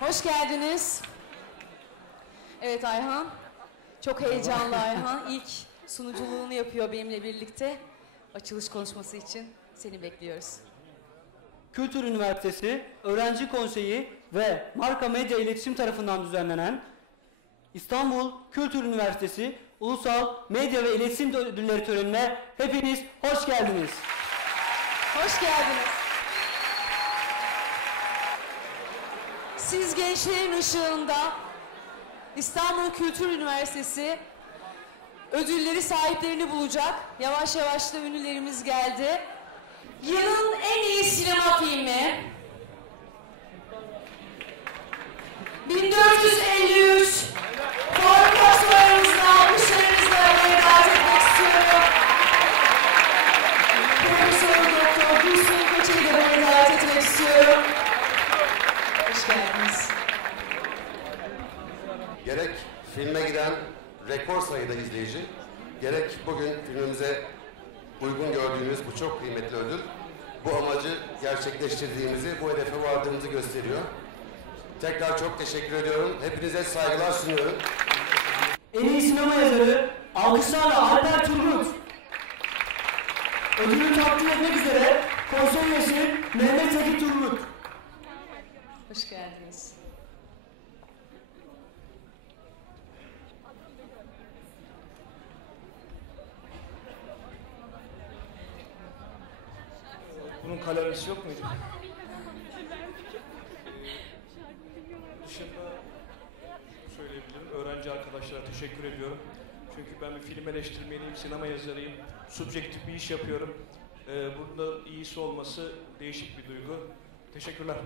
Hoş geldiniz. Evet Ayhan. Çok heyecanlı Ayhan. İlk sunuculuğunu yapıyor benimle birlikte. Açılış konuşması için seni bekliyoruz. Kültür Üniversitesi Öğrenci Konseyi ve Marka Medya İletişim tarafından düzenlenen İstanbul Kültür Üniversitesi Ulusal Medya ve İletişim Ödülleri törenine hepiniz hoş geldiniz. Hoş geldiniz. Siz gençlerin ışığında İstanbul Kültür Üniversitesi ödülleri sahiplerini bulacak. Yavaş yavaş da ünlülerimiz geldi. Yılın en iyi sinema filmi 1453 Faruk Aslanımızla alkışlarınızla oraya davet etmek istiyorum. Profesör Doktor Gülsün buraya davet etmek istiyorum. Hoş geldiniz. Gerek filme giden rekor sayıda izleyici, gerek bugün filmimize uygun gördüğümüz bu çok kıymetli ödül, bu amacı gerçekleştirdiğimizi, bu hedefe vardığımızı gösteriyor. Tekrar çok teşekkür ediyorum. Hepinize saygılar sunuyorum. En iyi sinema yazarı alkışlarla Alper Turgut. Ödülü takdim etmek üzere konsey üyesi Mehmet Zeki Turgut. Hoş geldiniz. Bunun kalorisi yok muydu? Dışında söyleyebilirim. Öğrenci arkadaşlara teşekkür ediyorum. Çünkü ben bir film eleştirmeniyim, sinema yazarıyım. Subjektif bir iş yapıyorum. Ee, bunda iyisi olması değişik bir duygu. Teşekkürler.